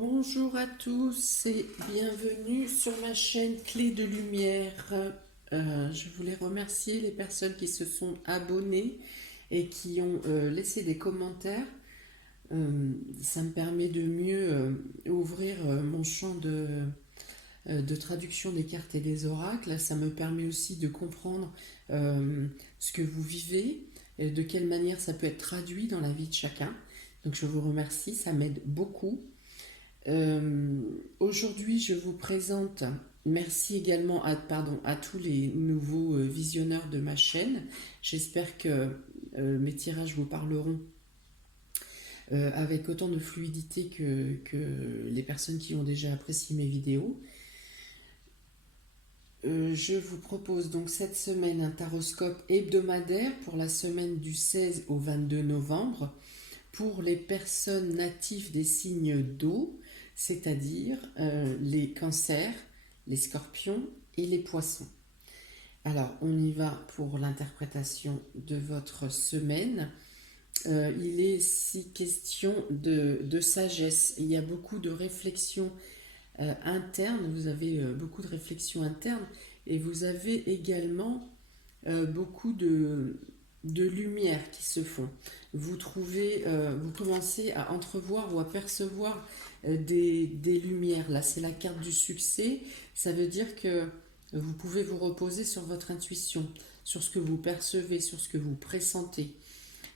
Bonjour à tous et bienvenue sur ma chaîne Clé de Lumière. Je voulais remercier les personnes qui se sont abonnées et qui ont laissé des commentaires. Ça me permet de mieux ouvrir mon champ de traduction des cartes et des oracles. Ça me permet aussi de comprendre ce que vous vivez et de quelle manière ça peut être traduit dans la vie de chacun. Donc je vous remercie, ça m'aide beaucoup. Aujourd'hui, je vous présente, merci également à tous les nouveaux visionneurs de ma chaîne. J'espère que mes tirages vous parleront avec autant de fluidité que les personnes qui ont déjà apprécié mes vidéos. Je vous propose donc cette semaine un taroscope hebdomadaire pour la semaine du 16 au 22 novembre pour les personnes natives des signes d'eau, c'est-à-dire les cancers, les scorpions et les poissons. Alors, on y va pour l'interprétation de votre semaine. Il est ici question de sagesse. Il y a beaucoup de réflexions internes, vous avez beaucoup de réflexions internes et vous avez également beaucoup de lumière qui se font. Vous commencez à entrevoir ou à percevoir des lumières. Là, c'est la carte du succès. Ça veut dire que vous pouvez vous reposer sur votre intuition, sur ce que vous percevez, sur ce que vous pressentez.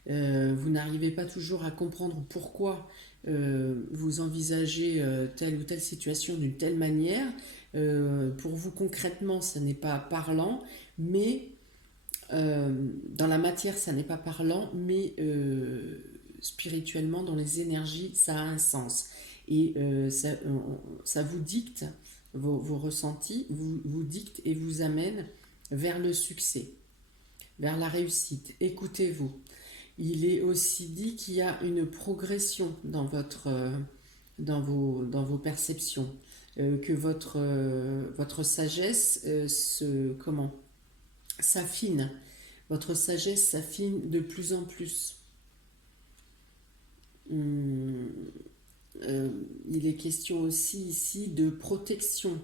Vous n'arrivez pas toujours à comprendre pourquoi vous envisagez telle ou telle situation d'une telle manière. Pour vous concrètement, ça n'est pas parlant, mais dans la matière, ça n'est pas parlant, mais spirituellement, dans les énergies, ça a un sens. Et ça vous dicte, vos ressentis, vous dicte et vous amène vers le succès, vers la réussite. Écoutez-vous. Il est aussi dit qu'il y a une progression dans vos perceptions, que votre sagesse s'affine. Votre sagesse s'affine de plus en plus. Hum, il est question aussi ici de protection.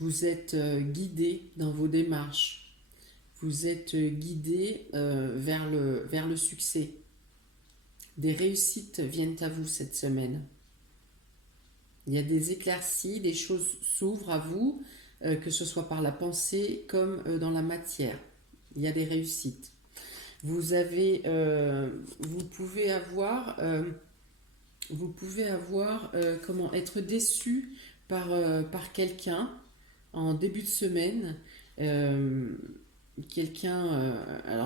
Vous êtes guidé dans vos démarches. Vous êtes guidé vers le succès. Des réussites viennent à vous cette semaine. Il y a des éclaircies, des choses s'ouvrent à vous, que ce soit par la pensée comme dans la matière. Il y a des réussites. Vous pouvez avoir être déçu par quelqu'un en début de semaine. Alors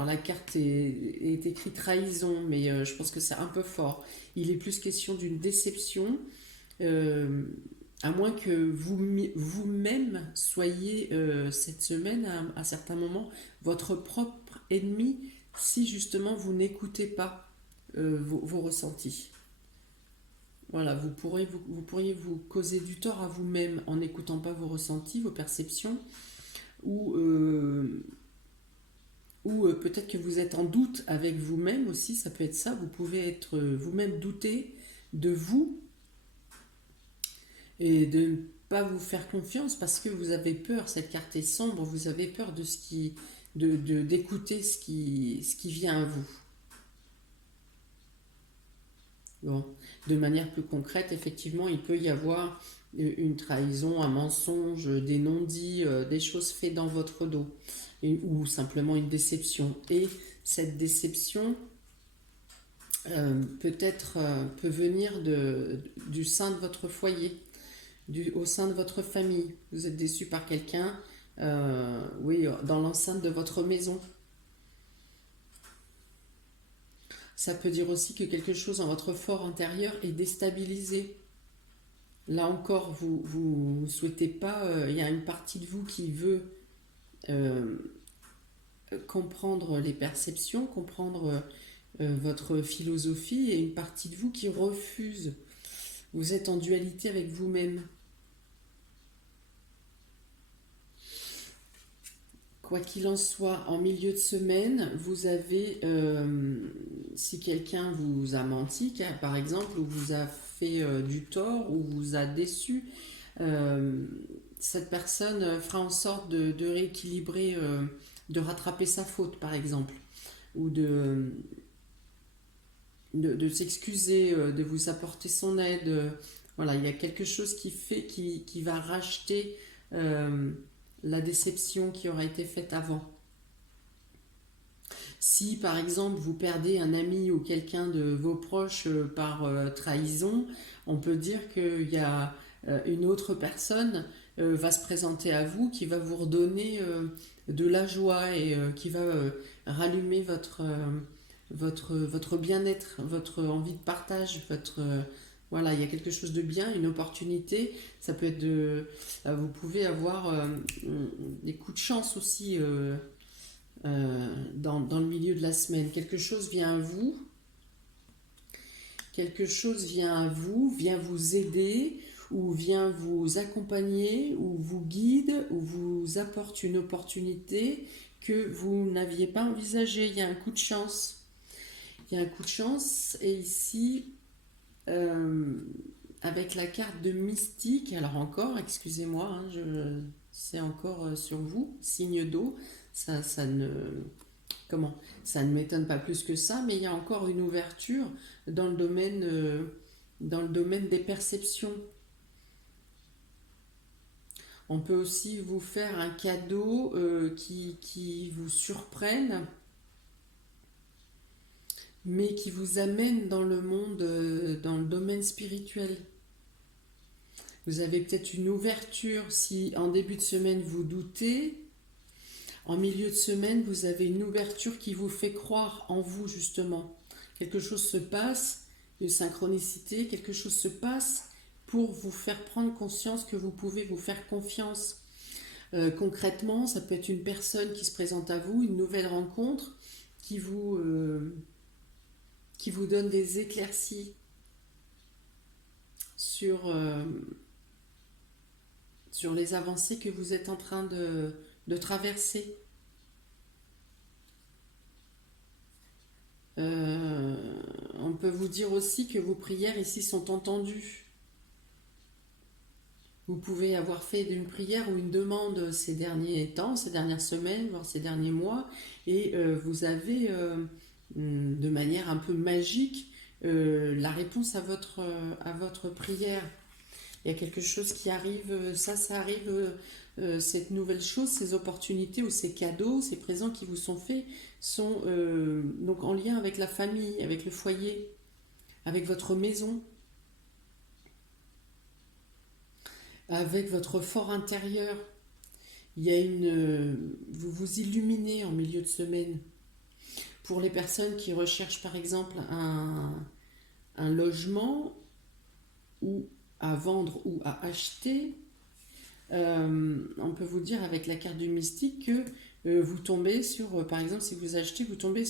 la carte est écrite trahison, mais je pense que c'est un peu fort. Il est plus question d'une déception, à moins que vous-même soyez cette semaine, à certains moments, votre propre ennemi, si justement vous n'écoutez pas vos ressentis. Voilà, vous pourriez vous causer du tort à vous-même en n'écoutant pas vos ressentis, vos perceptions, ou peut-être que vous êtes en doute avec vous-même aussi, ça peut être ça, vous pouvez être vous-même douter de vous et de ne pas vous faire confiance parce que vous avez peur, cette carte est sombre, vous avez peur d'écouter ce qui vient à vous. Bon. De manière plus concrète, effectivement, il peut y avoir une trahison, un mensonge, des non-dits, des choses faites dans votre dos, ou simplement une déception. Et cette déception peut venir du sein de votre foyer, au sein de votre famille. Vous êtes déçu par quelqu'un, oui, dans l'enceinte de votre maison. Ça peut dire aussi que quelque chose en votre fort intérieur est déstabilisé. Là encore, vous ne souhaitez pas, il y a une partie de vous qui veut comprendre les perceptions, comprendre votre philosophie, et une partie de vous qui refuse. Vous êtes en dualité avec vous-même. Quoi qu'il en soit, en milieu de semaine, vous avez, si quelqu'un vous a menti, par exemple, ou vous a fait du tort, ou vous a déçu, euh, cette personne fera en sorte de rééquilibrer, de rattraper sa faute, par exemple, ou de s'excuser, de vous apporter son aide. Voilà, il y a quelque chose qui va racheter la déception qui aura été faite avant. Si par exemple vous perdez un ami ou quelqu'un de vos proches par trahison, on peut dire qu'il y a une autre personne va se présenter à vous qui va vous redonner de la joie et qui va rallumer votre bien-être, votre envie de partage, voilà, il y a quelque chose de bien, une opportunité. Ça peut être vous pouvez avoir des coups de chance aussi dans le milieu de la semaine. Quelque chose vient à vous, vient vous aider, ou vient vous accompagner, ou vous guide, ou vous apporte une opportunité que vous n'aviez pas envisagée. Il y a un coup de chance. Il y a un coup de chance, et ici, avec la carte de mystique, alors encore, excusez-moi, c'est encore sur vous, signe d'eau, ça ne, ça ne m'étonne pas plus que ça, mais il y a encore une ouverture dans dans le domaine des perceptions. On peut aussi vous faire un cadeau qui vous surprenne, mais qui vous amène dans le monde, dans le domaine spirituel. Vous avez peut-être une ouverture si en début de semaine vous doutez. En milieu de semaine, vous avez une ouverture qui vous fait croire en vous, justement. Quelque chose se passe, une synchronicité, quelque chose se passe pour vous faire prendre conscience que vous pouvez vous faire confiance. Concrètement, ça peut être une personne qui se présente à vous, une nouvelle rencontre qui vous donne des éclaircies sur les avancées que vous êtes en train de traverser. On peut vous dire aussi que vos prières ici sont entendues. Vous pouvez avoir fait une prière ou une demande ces derniers temps, ces dernières semaines, voire ces derniers mois, et vous avez, de manière un peu magique, la réponse à votre prière. Il y a quelque chose qui arrive, ça arrive, cette nouvelle chose, ces opportunités ou ces cadeaux, ces présents qui vous sont faits sont donc en lien avec la famille, avec le foyer, avec votre maison, avec votre fort intérieur. Il y a vous vous illuminez en milieu de semaine. Pour les personnes qui recherchent par exemple un logement ou à vendre ou à acheter, on peut vous dire avec la carte du mystique que vous tombez sur, par exemple, si vous achetez, vous tombez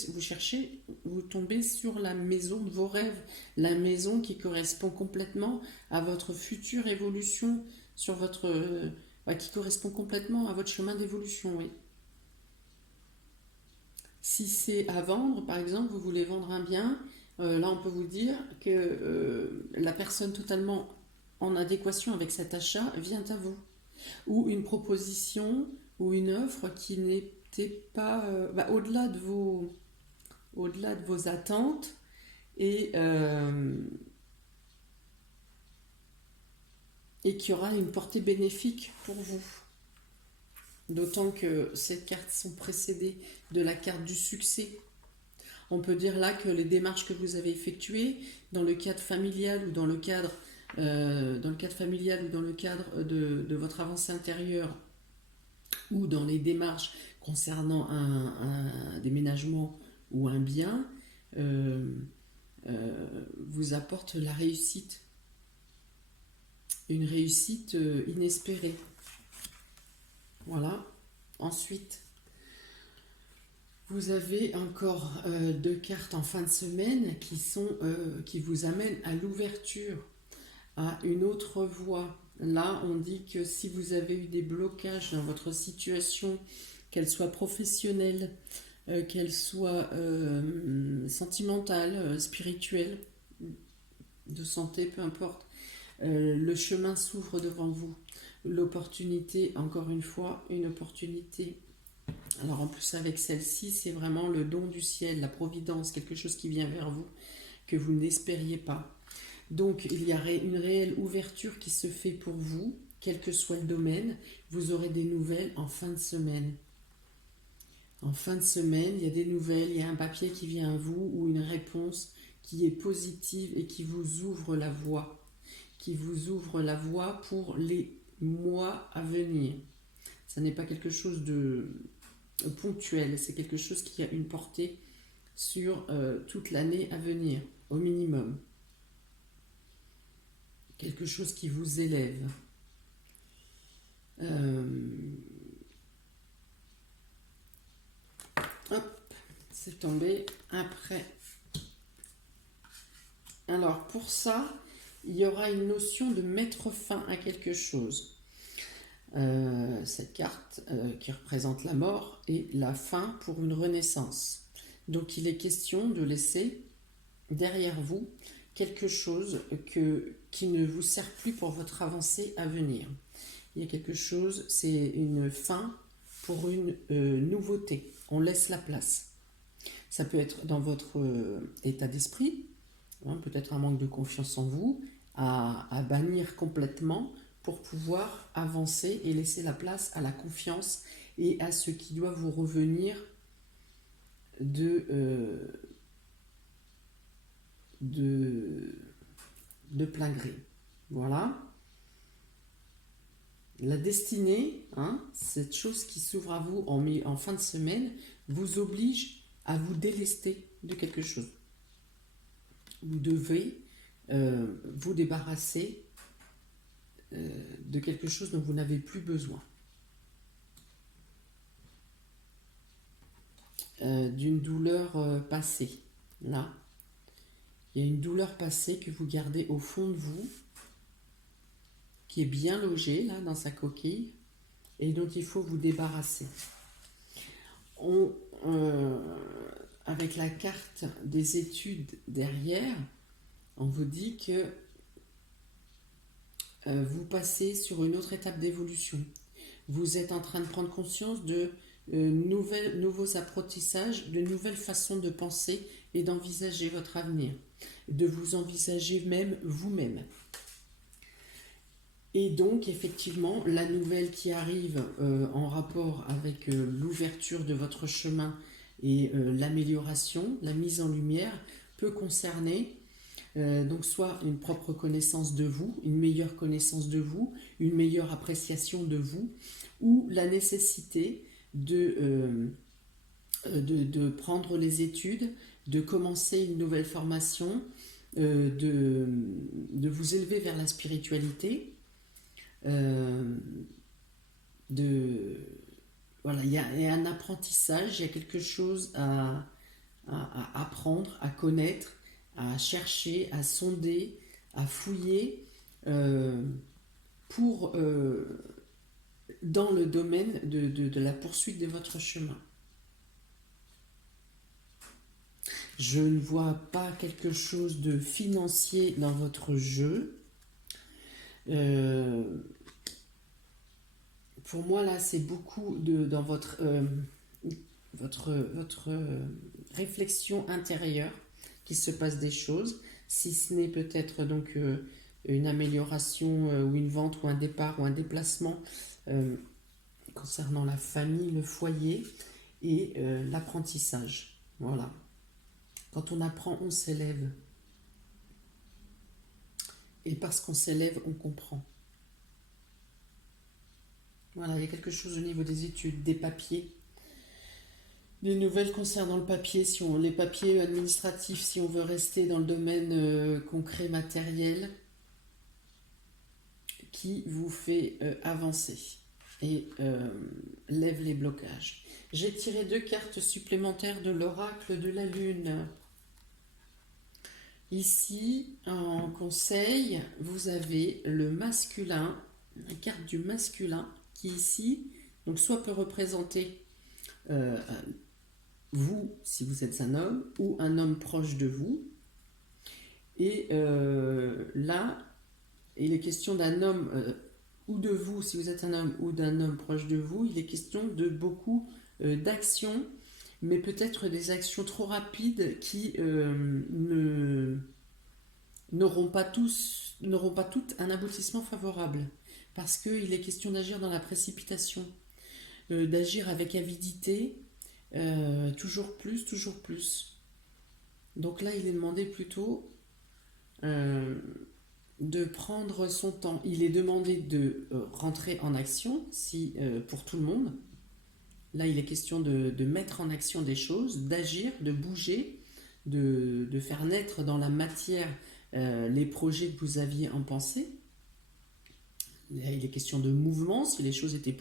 sur la maison de vos rêves, la maison qui correspond complètement à votre future évolution, qui correspond complètement à votre chemin d'évolution, oui. Si c'est à vendre, par exemple, vous voulez vendre un bien, là on peut vous dire que la personne totalement en adéquation avec cet achat vient à vous. Ou une proposition ou une offre qui n'était pas au-delà de vos attentes et qui aura une portée bénéfique pour vous. D'autant que ces cartes sont précédées de la carte du succès. On peut dire là que les démarches que vous avez effectuées dans le cadre familial ou dans le cadre de votre avancée intérieure ou dans les démarches concernant un déménagement ou un bien vous apporte la réussite, une réussite inespérée. Voilà. Ensuite, vous avez encore deux cartes en fin de semaine qui vous amènent à l'ouverture, à une autre voie. Là, on dit que si vous avez eu des blocages dans votre situation qu'elle soit professionnelle, qu'elle soit sentimentale, spirituelle, de santé, peu importe. Le chemin s'ouvre devant vous. L'opportunité, encore une fois, une opportunité. Alors en plus avec celle-ci, c'est vraiment le don du ciel, la providence, quelque chose qui vient vers vous que vous n'espériez pas. Donc il y a une réelle ouverture qui se fait pour vous, quel que soit le domaine. Vous aurez des nouvelles en fin de semaine. En fin de semaine, il y a des nouvelles, il y a un papier qui vient à vous ou une réponse qui est positive et qui vous ouvre la voie. Qui vous ouvre la voie pour les mois à venir. Ça n'est pas quelque chose de ponctuel, c'est quelque chose qui a une portée sur toute l'année à venir, au minimum. Quelque chose qui vous élève. Hop, c'est tombé. Après. Alors, pour ça, il y aura une notion de mettre fin à quelque chose. Cette carte qui représente la mort et la fin pour une renaissance. Donc, il est question de laisser derrière vous quelque chose qui ne vous sert plus pour votre avancée à venir. Il y a quelque chose, c'est une fin pour une nouveauté. On laisse la place. Ça peut être dans votre état d'esprit, hein, peut-être un manque de confiance en vous, à bannir complètement pour pouvoir avancer et laisser la place à la confiance et à ce qui doit vous revenir de plein gré. Voilà. La destinée, hein, cette chose qui s'ouvre à vous en fin de semaine, vous oblige à vous délester de quelque chose. Vous devez vous débarrasser de quelque chose dont vous n'avez plus besoin. D'une douleur passée. Là, il y a une douleur passée que vous gardez au fond de vous, qui est bien logée là dans sa coquille et dont il faut vous débarrasser. Avec la carte des études derrière, on vous dit que vous passez sur une autre étape d'évolution. Vous êtes en train de prendre conscience de nouveaux apprentissages, de nouvelles façons de penser et d'envisager votre avenir, de vous envisager même vous-même. Et donc, effectivement, la nouvelle qui arrive en rapport avec l'ouverture de votre chemin et l'amélioration, la mise en lumière, peut concerner donc soit une propre connaissance de vous, une meilleure connaissance de vous, une meilleure appréciation de vous, ou la nécessité de prendre les études, de commencer une nouvelle formation, de vous élever vers la spiritualité. Voilà, il y a un apprentissage, il y a quelque chose à apprendre, à connaître, à chercher, à sonder, à fouiller dans le domaine de la poursuite de votre chemin. Je ne vois pas quelque chose de financier dans votre jeu. Pour moi, là, c'est beaucoup dans votre réflexion intérieure qu'il se passe des choses, si ce n'est peut-être donc une amélioration ou une vente ou un départ ou un déplacement concernant la famille, le foyer et l'apprentissage. Voilà. Quand on apprend, on s'élève. Et parce qu'on s'élève, on comprend. Voilà, il y a quelque chose au niveau des études, des papiers. Des nouvelles concernant le papier, les papiers administratifs, si on veut rester dans le domaine concret, matériel, qui vous fait avancer et lève les blocages. J'ai tiré 2 cartes supplémentaires de l'oracle de la Lune. Ici, en conseil, vous avez le masculin, la carte du masculin, qui ici, donc soit peut représenter euh, vous, si vous êtes un homme, ou un homme proche de vous. Et là, il est question d'un homme ou de vous, si vous êtes un homme, ou d'un homme proche de vous. Il est question de beaucoup d'actions, mais peut-être des actions trop rapides qui n'auront pas toutes un aboutissement favorable. Parce qu'il est question d'agir dans la précipitation, d'agir avec avidité, toujours plus, toujours plus. Donc là, il est demandé plutôt euh, de prendre son temps. Il est demandé de rentrer en action, si pour tout le monde. Là, il est question de mettre en action des choses, d'agir, de bouger, de faire naître dans la matière les projets que vous aviez en pensée. Là, il est question de mouvement. Si les choses étaient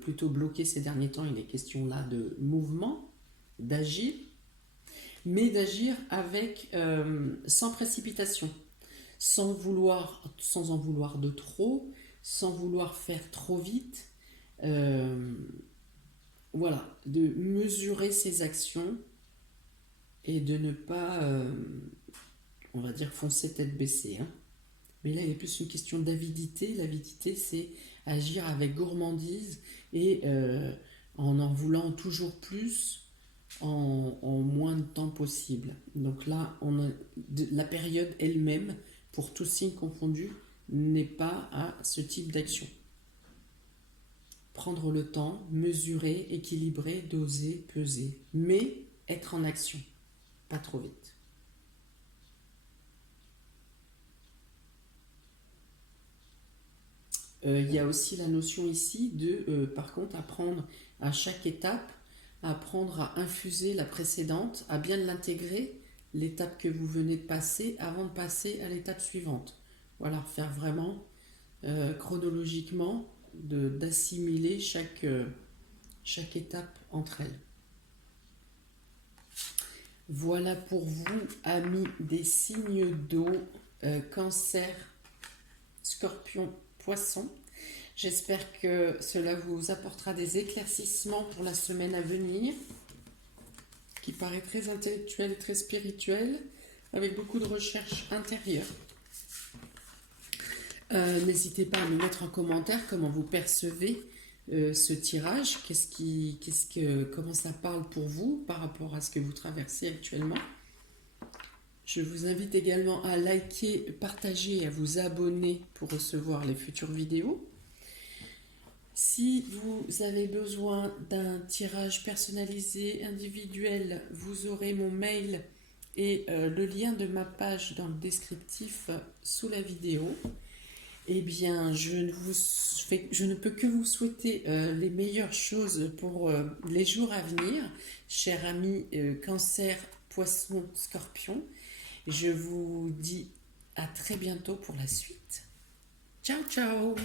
plutôt bloquées ces derniers temps, il est question là de mouvement, d'agir, mais d'agir sans précipitation, sans en vouloir de trop, sans vouloir faire trop vite. Voilà, de mesurer ses actions et de ne pas, on va dire, foncer tête baissée, hein. Mais là, il est plus une question d'avidité. L'avidité, c'est agir avec gourmandise et en voulant toujours plus en moins de temps possible. Donc là, la période elle-même, pour tous signes confondus, n'est pas à ce type d'action. Prendre le temps, mesurer, équilibrer, doser, peser, mais être en action, pas trop vite. Il y a aussi la notion ici de, par contre, apprendre à chaque étape, apprendre à infuser la précédente, à bien l'intégrer, l'étape que vous venez de passer, avant de passer à l'étape suivante. Voilà, faire vraiment chronologiquement d'assimiler chaque étape entre elles. Voilà pour vous, amis des signes d'eau, Cancer, Scorpion, Poisson. J'espère que cela vous apportera des éclaircissements pour la semaine à venir, qui paraît très intellectuelle et très spirituelle, avec beaucoup de recherche intérieure. N'hésitez pas à me mettre en commentaire comment vous percevez ce tirage, comment ça parle pour vous par rapport à ce que vous traversez actuellement. Je vous invite également à liker, partager et à vous abonner pour recevoir les futures vidéos. Si vous avez besoin d'un tirage personnalisé, individuel, vous aurez mon mail et le lien de ma page dans le descriptif sous la vidéo. Eh bien, je ne peux que vous souhaiter les meilleures choses pour les jours à venir, chers amis Cancer, Poisson, Scorpion. Je vous dis à très bientôt pour la suite. Ciao, ciao!